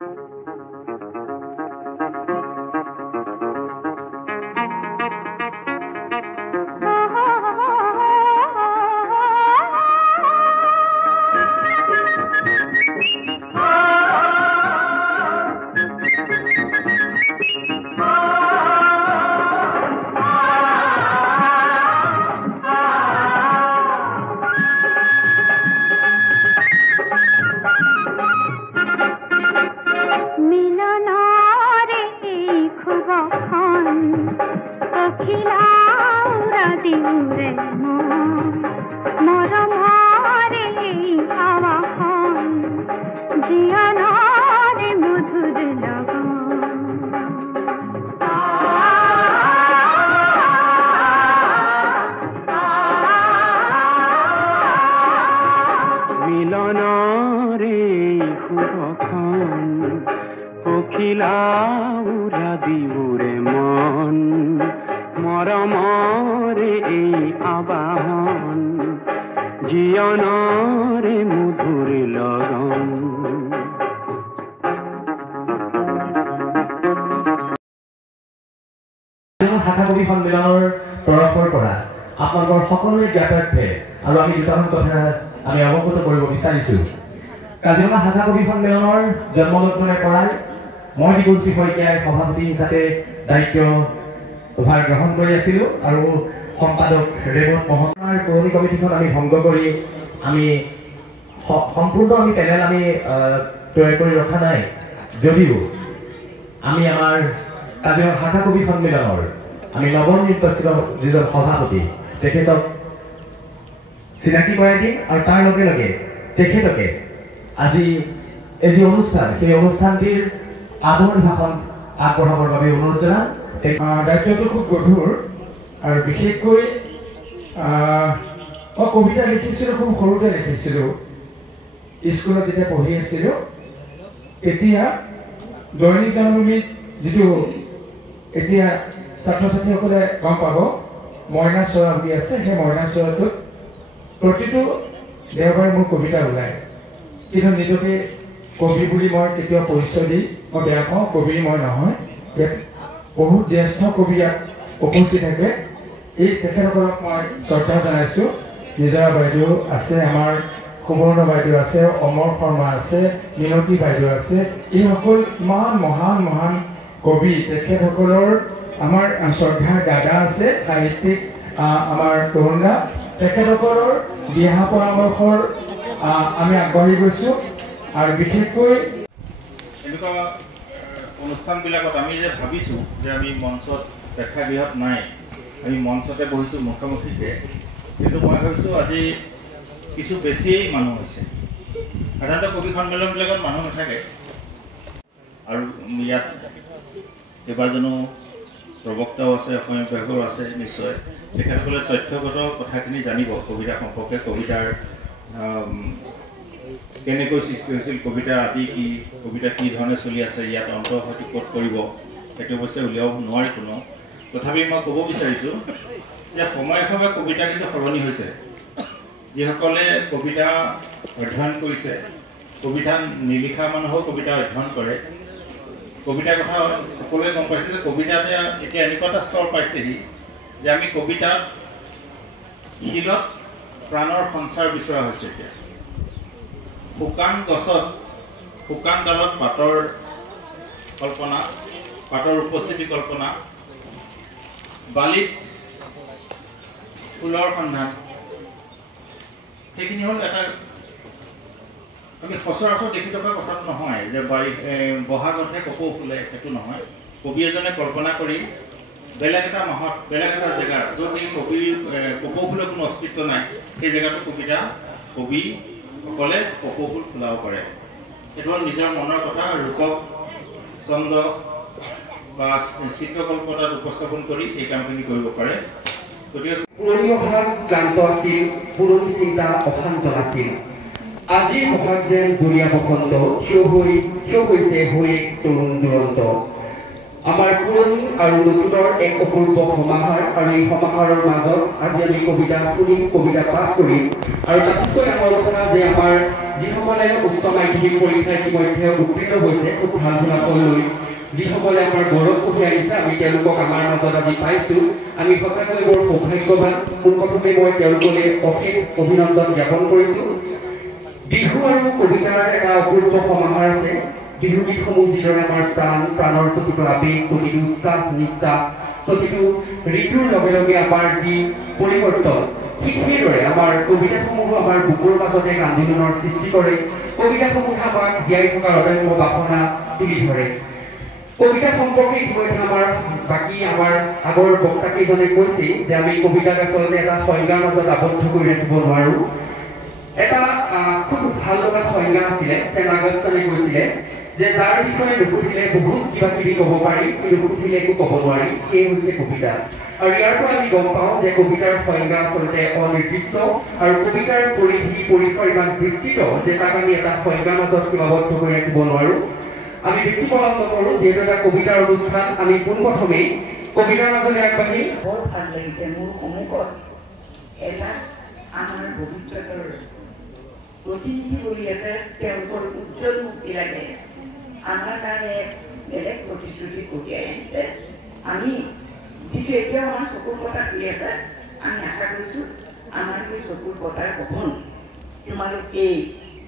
ভাষা কবি সন্মিলনৰ তৰফৰ পৰা আপোনালোকৰ সকলোৰে জ্ঞাতাৰ্থে আৰু আমি দুটামান কথা আমি অৱগত কৰিব বিচাৰিছো। কাজিৰঙা ভাষা কবি সন্মিলনৰ জন্মলগ্নৰে পৰা মই দীপজ্যোতি শইকীয়াই সভাপতি হিচাপে দায়িত্ব ভাৰ গ্ৰহণ কৰি আছিলো আৰু সম্পাদক ৰেৱত মহন্তৰ পুৰণি কমিটিখন আমি ভংগ কৰি আমি সম্পূৰ্ণ আমি পেনেল আমি তৈয়াৰ কৰি ৰখা নাই যদিও আমি আমাৰ কাজিৰঙা ভাষা কবি সন্মিলনৰ আমি নৱনিৰ্বাচিত যিজন সভাপতি তেখেতক চিনাকি কৰাই দিম আৰু তাৰ লগে লগে তেখেতকে আজি এই যি অনুষ্ঠান সেই অনুষ্ঠানটিৰ আদৰণি ভাষণ আগবঢ়াবৰ বাবে অনুৰোধ জনাম। দায়িত্বটো খুব গধুৰ আৰু বিশেষকৈ মই কবিতা লিখিছিলোঁ, খুব সৰুতে লিখিছিলোঁ। স্কুলত যেতিয়া পঢ়ি আছিলোঁ তেতিয়া দৈনিক জনমভূমিত যিটো এতিয়া ছাত্ৰ ছাত্ৰীসকলে গম পাব মইনা চৰা বুলি আছে, সেই মইনা চৰাটোত প্ৰতিটো দেওবাৰে মোৰ কবিতা ওলায়। কিন্তু নিজকে কবি বুলি মই কেতিয়াও পৰিচয় দি মই বেয়া পাওঁ, কবি মই নহয়। বহুত জ্যেষ্ঠ কবি ইয়াত উপস্থিত থাকে, এই তেখেতসকলক মই শ্ৰদ্ধা জনাইছোঁ। নিজৰা বাইদেউ আছে, আমাৰ সুবৰ্ণ বাইদেউ আছে, অমৰ শৰ্মা আছে, মিনতী বাইদেউ আছে, এইসকল ইমান মহান মহান কবি। তেখেতসকলৰ আমাৰ শ্ৰদ্ধাৰ দাদা আছে সাহিত্যিক আমাৰ তৰুণদা, তেখেতসকলৰ দিহা পৰামৰ্শৰ আমি আগবাঢ়ি গৈছোঁ। আৰু বিশেষকৈ এনেকুৱা অনুষ্ঠানবিলাকত আমি যে ভাবিছোঁ যে আমি মঞ্চত প্ৰেক্ষাগৃহত নাই, আমি মঞ্চতে বহিছোঁ মুখামুখিকৈ, কিন্তু মই ভাবিছোঁ আজি কিছু বেছিয়েই মানুহ হৈছে। সাধাৰণতে কবি সন্মিলনবিলাকত মানুহ নাথাকে আৰু ইয়াত কেইবাজনো প্ৰবক্তাও আছে, অসমীয়া বিভাগৰো আছে। নিশ্চয় তেখেতসকলে তথ্যগত কথাখিনি জানিব কবিতা সম্পৰ্কে, কবিতাৰ কেনেকৈ সৃষ্টি হৈছিল, কবিতা আদি কি, কবিতা কি ধৰণে চলি আছে, ইয়াত অন্তৰ্ভুক্তি ক'ত কৰিব, সেইটো অৱশ্যে উলিয়াব নোৱাৰি কোনো। তথাপি মই ক'ব বিচাৰিছোঁ যে সময়ে সময়ে কবিতা কিন্তু সলনি হৈছে। যিসকলে কবিতা অধ্যয়ন কৰিছে, কবিতা নিলিখা মানুহেও কবিতা অধ্যয়ন কৰে। কবিতাৰ কথা সকলোৱে গম পাইছে যে কবিতাতে এতিয়া এনেকুৱা এটা স্তৰ পাইছেহি যে আমি কবিতাত শিলত প্ৰাণৰ সঞ্চাৰ বিচৰা হৈছে। এতিয়া শুকান গছত, শুকান ডালত পাতৰ কল্পনা, পাতৰ উপস্থিতি কল্পনা, বালিত ফুলৰ সন্ধান, সেইখিনি হ'ল এটা আমি সচৰাচৰ দেখি থকা কথাটো নহয় যে বহাগতহে কপৌ ফুলে, সেইটো নহয়। কবি এজনে কল্পনা কৰি বেলেগ এটা মাহত বেলেগ এটা জেগাত য'ত এই কবিৰ কপৌ ফুলৰ কোনো অস্তিত্ব নাই, সেই জেগাটো কবিতা কবিসকলে কপৌ ফুল ফুলাব পাৰে। সেইটো হ'ল নিজৰ মনৰ কথা ৰূপক ছন্দ বা চিত্ৰকল্পতাত উপস্থাপন কৰি এই কামখিনি কৰিব পাৰে। গতিকে পুৰণি অভাৱ ক্লান্ত আছিল, পুৰণি চিন্তা অশান্ত আছিল। আজিৰ বহাগ যেন দুলীয়া বসন্ত, থিয় হৈছে হৈ তৰুণ দুৰন্ত। আমাৰ পুৰণি আৰু নতুনৰ এক অপূৰ্ব সমাহাৰ আৰু এই সমাহাৰৰ মাজত আজি আমি কবিতা শুনিম, কবিতা পাঠ কৰিম। আৰু তাতকৈ ডাঙৰ কথা যে আমাৰ যিসকলে উচ্চ মাধ্যমিক পৰীক্ষা ইতিমধ্যে উত্তীৰ্ণ হৈছে খুব ভাল ফলাফল লৈ, যিসকলে আমাৰ গৌৰৱ কঢ়িয়াই আনিছে, আমি তেওঁলোকক আমাৰ মাজত আজি পাইছোঁ। আমি সঁচাকৈ বৰ সৌভাগ্যৱান। পোনপ্ৰথমে মই তেওঁলোকলৈ অশেষ অভিনন্দন জ্ঞাপন কৰিছোঁ। বিহু আৰু কবিতাৰ এটা অপূৰ্ব সমাহাৰ আছে। বিহু গীতসমূহ যিদৰে আমাৰ প্ৰাণৰ প্ৰতিটো আবেগ, প্ৰতিটো উচ্ছ্বাস নিশ্বাস, প্ৰতিটো ঋতুৰ লগে লগে আমাৰ যি পৰিৱৰ্তন, ঠিক সেইদৰে আমাৰ কবিতাসমূহো আমাৰ বুকুৰ মাজতে এক আন্দোলনৰ সৃষ্টি কৰে। কবিতাসমূহে আমাক জীয়াই থকাৰ অদম্য বাসনা তুলি ধৰে। কবিতা সম্পৰ্কে ইতিমধ্যে আমাৰ আগৰ বক্তাকেইজনে কৈছে যে আমি কবিতাক আচলতে এটা সংজ্ঞাৰ মাজত আবদ্ধ কৰি ৰাখিব নোৱাৰোঁ। এটা খুব ভাল লগা সংজ্ঞা আছিলে, ছেণ্ট আগষ্টাইনে কৈছিলে যে যাৰ বিষয়ে নুসুধিলে বহুত কিবা কিবি ক'ব পাৰি, কিন্তু নুসুধিলে একো ক'ব নোৱাৰি, সেই হৈছে কবিতা। আৰু ইয়াৰ পৰা আমি গম পাওঁ যে কবিতাৰ সংজ্ঞা আচলতে অনিৰ্দিষ্ট আৰু কবিতাৰ পৰিসৰ ইমান বিস্তৃত যে তাক আমি এটা সংজ্ঞাৰ মাজত সীমাবদ্ধ কৰি ৰাখিব নোৱাৰোঁ। আমি বেছি পলম নকৰোঁ, যিহেতু এটা কবিতাৰ অনুষ্ঠান, আমি পোনপ্ৰথমেই কবিতাৰ মাজলৈ আগবাঢ়ি বৰ ভাল লাগিছে। মোৰ সন্মুখত এটা আমাৰ ভৱিষ্যতৰ প্ৰতিনিধি বহি আছে, তেওঁলোকৰ উজ্জ্বল মুখবিলাকে আমাৰ কাৰণে বেলেগ প্ৰতিশ্ৰুতি কঢ়িয়াই আনিছে। আমি যিটো এতিয়াও আমাৰ চকুৰ পতা হৈ আছে, আমি আশা কৰিছোঁ আমাৰ সেই চকুৰ পতাৰ সপোন তোমালোক এই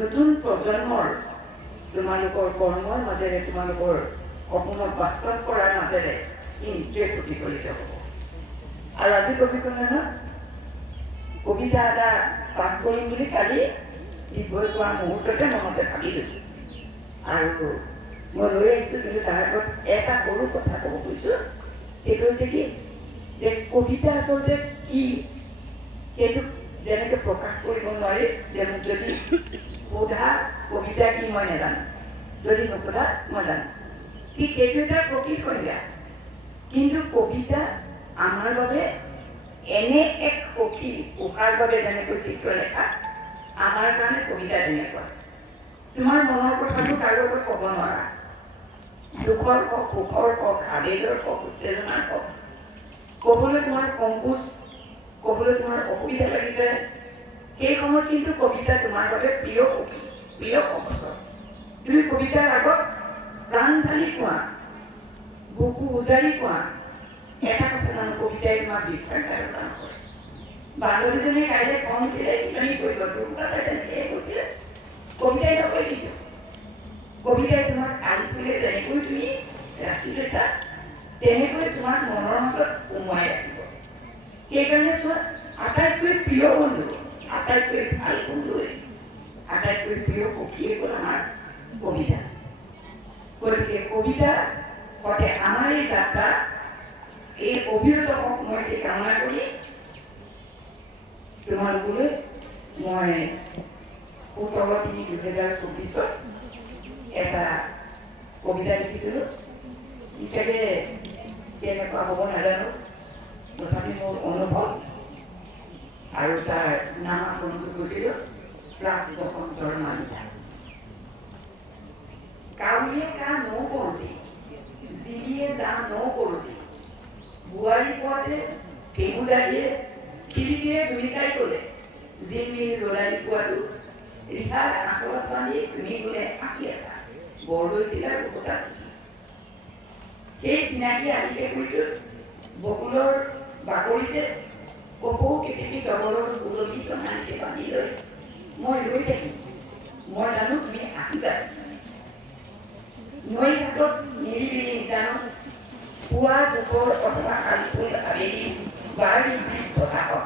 নতুন প্ৰজন্মৰ তোমালোকৰ কৰ্মৰ মাজেৰে, তোমালোকৰ সপোনক বাস্তৱ কৰাৰ মাজেৰে ই নিশ্চয় প্ৰতিফলিত হ'ব। আৰু আজি কবিসন্মিলনত কবিতা এটা পাঠ কৰিম বুলি কালি ডিগবৈ কোৱা মুহূৰ্ততে মনতে ভাবিলোঁ আৰু মই লৈ আহিছোঁ। কিন্তু তাৰ আগত এটা সৰু কথা ক'ব খুজিছোঁ, সেইটো হৈছে কি যে কবিতা আচলতে কি সেইটো যেনেকৈ প্ৰকাশ কৰিব নোৱাৰি। যে মোক যদি সোধা কবিতা কি মই নাজানো, যদি নোসোধা মই জানো, ঠিক সেইটো এটা প্ৰকৃত সংজ্ঞা। কিন্তু কবিতা আমাৰ বাবে এনে এক সখী, পোষাৰ বাবে যেনেকৈ চিত্ৰলেখা, আমাৰ কাৰণে কবিতা তেনেকুৱা। তোমাৰ মনৰ কথাটো কাৰো আগত ক'ব নোৱাৰা, দুখৰ হওক, সুখৰ হওক, আবেগৰ হওক, উত্তেজনাৰ হওক, ক'বলৈ তোমাৰ সংকোচ, ক'বলৈ তোমাৰ অসুবিধা লাগিছে, সেই সময়ত কিন্তু কবিতা তোমাৰ বাবে প্ৰিয় সখী, প্ৰিয় সহচৰ। তুমি কবিতাৰ আগত প্ৰাণ ঢালি কোৱা, বুকু উজাৰি কোৱা, এটা কথা জানো, কবিতাই তোমাক বিশ্বাসঘাতকতা নকৰে। বান্ধৱীজনীয়ে কাইলৈ কম দিলে ইজনী কৰিব, দুটা তেনেকৈ কৈছিলে, কবিতাই নকয় কিন্তু। কবিতাই তোমাক আলি ফুলে যেনেকৈ তুমি ৰাখি লৈছা, তেনেকৈ তোমাক মনৰ মাজত সোমোৱাই ৰাখিব। সেইকাৰণে চোৱা, আটাইতকৈ প্ৰিয় বন্ধু, আটাইতকৈ ভাল বন্ধুৱে, আটাইতকৈ প্ৰিয় সখীয়ে হ'ল আমাৰ কবিতা। গতিকে কবিতা সতে আমাৰ এই যাত্ৰা এই অবিৰত হওক মই সেই কামনা কৰি তোমালোকলৈ মই 17/3/2024 এটা কবিতা লিখিছিলোঁ। হিচাপে কেনেকুৱা হ'ব নাজানো, তথাপি মোৰ অনুভৱ আৰু তাৰ নামাকৰণটো কৰিছিলোঁ প্ৰাক বসন্তৰ মালিকা। কাউৰীয়ে কা নৌ কৰোঁতে, জিৰিয়ে যা নৌ কৰোঁতে, বোৱাৰী পোৱাতে ফেগুজাৰিয়ে খিৰিকীৰে জুই চাই ক'লে, জিমিৰ ল'ৰালি পোৱাটো ৰিহাৰ আচলত বান্ধি তুমি বোলে আঁকি আছা, বৰদৈ জিলাৰ কথা। সেই চিনাকি আদিকে কৈছোঁ বকুলৰ বাকৰিতে কপৌ কেতেকী ডবৰৰ উলটি টনাকে বান্ধি লৈ মই ৰৈ থাকিম, মই জানো তুমি আহিবা। নৈ ঘাটত নিৰিবিলি জানো, পুৱা দুপৰ অথবা আলফুল আবেলি বাৰী বতাহত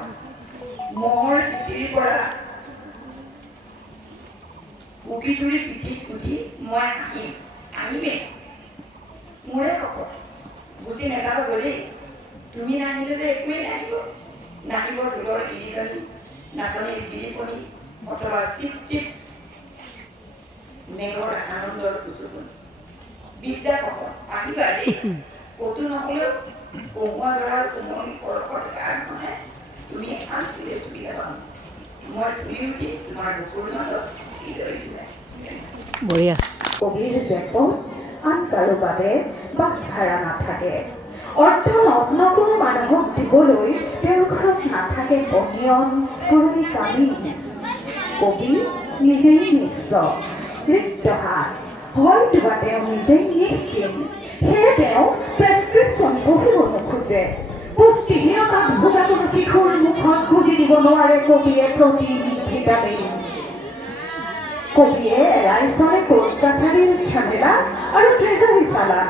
মহৰ পিঠিৰ পৰা উকি তুৰি পিঠিত উঠি মই আহিমেই। মোৰে শপত, বুজি নাপাব গ'লেই, তুমি নাহিলে যে একোৱেই নাহিব। নাহিব ঢোলৰ গিৰিজনী, নাচনীৰ গিৰিপণি, অথবা চিপ চিপ মেঘৰ আনন্দৰ উচুকনি। বিদ্যা শপত, আহিবা দেই। ক'তো নহ'লেও কহুৱা ধৰাৰ কোমল পৰশত গান মানে তুমি আন তুলে সুবিধা পাম। মই ফুৰি উঠি তোমাৰ বুকুৰ মাজত হৃদয় দিলা। বঢ়িয়া। কবিৰ জেপ আন কাৰো বাবে বাছ ভাড়া নাথাকে। অৰ্থ নতুন মানুহক দিবলৈ তেওঁৰ ঘৰত নাথাকে পনিয়ন পুৰণি কামিজ। কবি নিজেই নিশ্চ ৰিক্ত হাত, হয়তোবা তেওঁ নিজেই নিক্ষীণ, সেয়ে তেওঁ প্ৰেছক্ৰিপশ্যন পঢ়িব নোখোজে। পুষ্টিহীনতাত ভোগা কোনো শিশুৰ মুখত গুজি দিব নোৱাৰে কবিয়ে প্ৰতি ভিটামিন। কবিয়ে এৰাই চলে কোৰ্ট কাছাৰীৰ ঝামেলা আৰু ট্ৰেজাৰী চালান।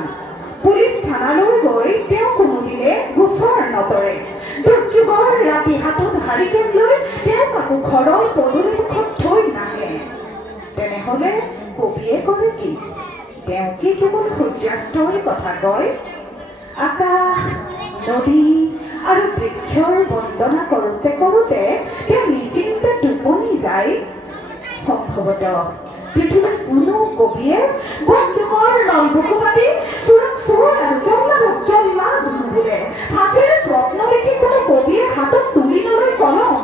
পুলিচ থানালৈ গৈ তেওঁ কোনোদিনে গোচৰ নকৰে। দুৰ্যোগৰ ৰাতি হাতত হাৰিকেন লৈ তেওঁ কাকো ঘৰৰ পদূলিমুখত থৈ নাহে। তেনেহ'লে কবিয়ে কৰে কি? তেওঁ কি কেৱল সূৰ্যাস্তৰ কথা কয়? আকাশ, নদী আৰু বৃক্ষৰ বন্দনা কৰোঁতে কৰোঁতে তেওঁ নিশ্চিন্তে টোপনি যায়। সম্ভৱতঃ পৃথিৱীৰ কোনো কবিয়ে বন্দুকৰ নলবুকু পাতি চোৰক চোৰ আৰু জল্লাদক জল্লাদ নুবুলে। ফাঁচীৰ স্বপ্ন দেখি কোনো কবিয়ে হাতত তুলি নলয় কলম।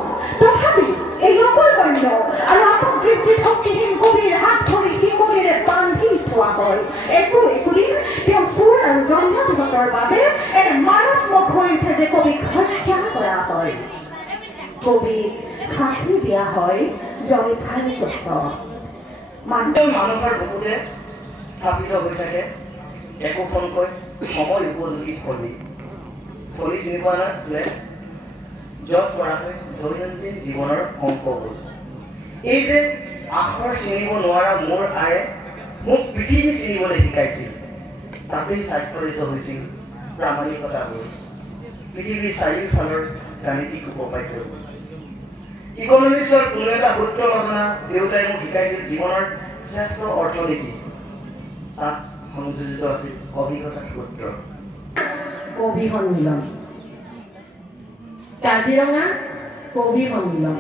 তথাপি এই অকৰ্মণ্য আৰু আত্মদৃষ্টি শক্তিহীন কবিৰ হাত ধৰি শিকলিৰে বান্ধি থোৱা হয়। একোদিন তেওঁ চোৰ আৰু জল্লাদহঁতৰ বাবে এনে মাৰাত্মক হৈ উঠে যে কবিক হত্যা কৰা হয়। কবিক ফাঁচি দিয়া হয় জলফাই গছত। মানুহৰ বুকুতে স্থাপিত হৈ থাকে একোখনকৈ সময় উপযোগী থলী। থলী চিনি পোৱা নাছিলে, য'ত কৰা হয় দৈনন্দিন জীৱনৰ অংশবোৰ। এই যে আখৰ চিনিব নোৱাৰা মোৰ আয়ে মোক পৃথিৱী চিনিবলৈ শিকাইছিল, তাতেই স্বাক্ষৰিত হৈছিল প্ৰামাণিকতাবোৰ, পৃথিৱীৰ চাৰিওফালৰ গাণিতিক উপপাদ্যবোৰ। ইকনমিক্সৰ কোনো এটা সূত্ৰ নজনা দেউতাই মোক শিকাইছিল জীৱনৰ শ্ৰেষ্ঠ অৰ্থনীতি। তাত সংযোজিত আছিল অভিজ্ঞতাৰ সূত্ৰ। কবি সন্মিলন, কাজিৰঙা কবি সন্মিলন,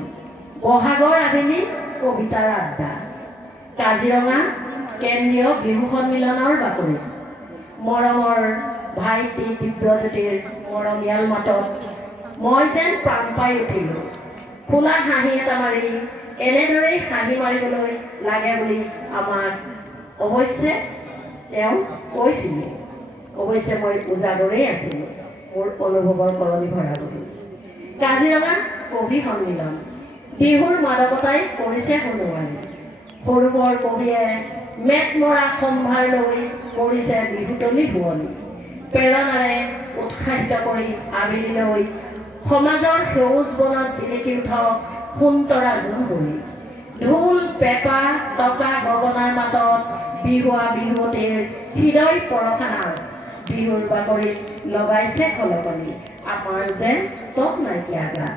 বহাগৰ আবেলি কবিতাৰ আড্ডা, কাজিৰঙা কেন্দ্ৰীয় বিহু সন্মিলনৰ বাতৰি। মৰমৰ ভাইটি দিব্যজ্যোতিৰ মৰমীয়াল মাতত মই যেন প্ৰাণ পাই উঠিলোঁ। খোলা হাঁহি এটা মাৰি এনেদৰেই হাঁহি মাৰিবলৈ লাগে বুলি আমাক অৱশ্যে তেওঁ কৈছিলে। অৱশ্যে মই উজাগৰেই আছিলোঁ মোৰ অনুভৱৰ কৰণী ভৰাবলৈ। কাজিৰঙা কবি সন্মিলন, বিহুৰ মাদকতাই কৰিছে সোণোৱালী। সৰু বৰ কবিয়ে মেট মৰা সম্ভাৰ লৈ কৰিছে বিহুতলী শুৱনি। প্ৰেৰণাৰে উৎসাহিত কৰি আবেলিলৈ সমাজৰ সেউজ বনত জিলিকি উঠক সোণতৰা জোন বলি। ঢোল পেঁপা টকা গগনাৰ মাতত বিহুৱা বিহুৱতীৰ হৃদয় পৰশা নাচ। বিহুৰ বাকৰিত লগাইছে খলকনি আমাৰ যেন তত নাইকিয়া গান।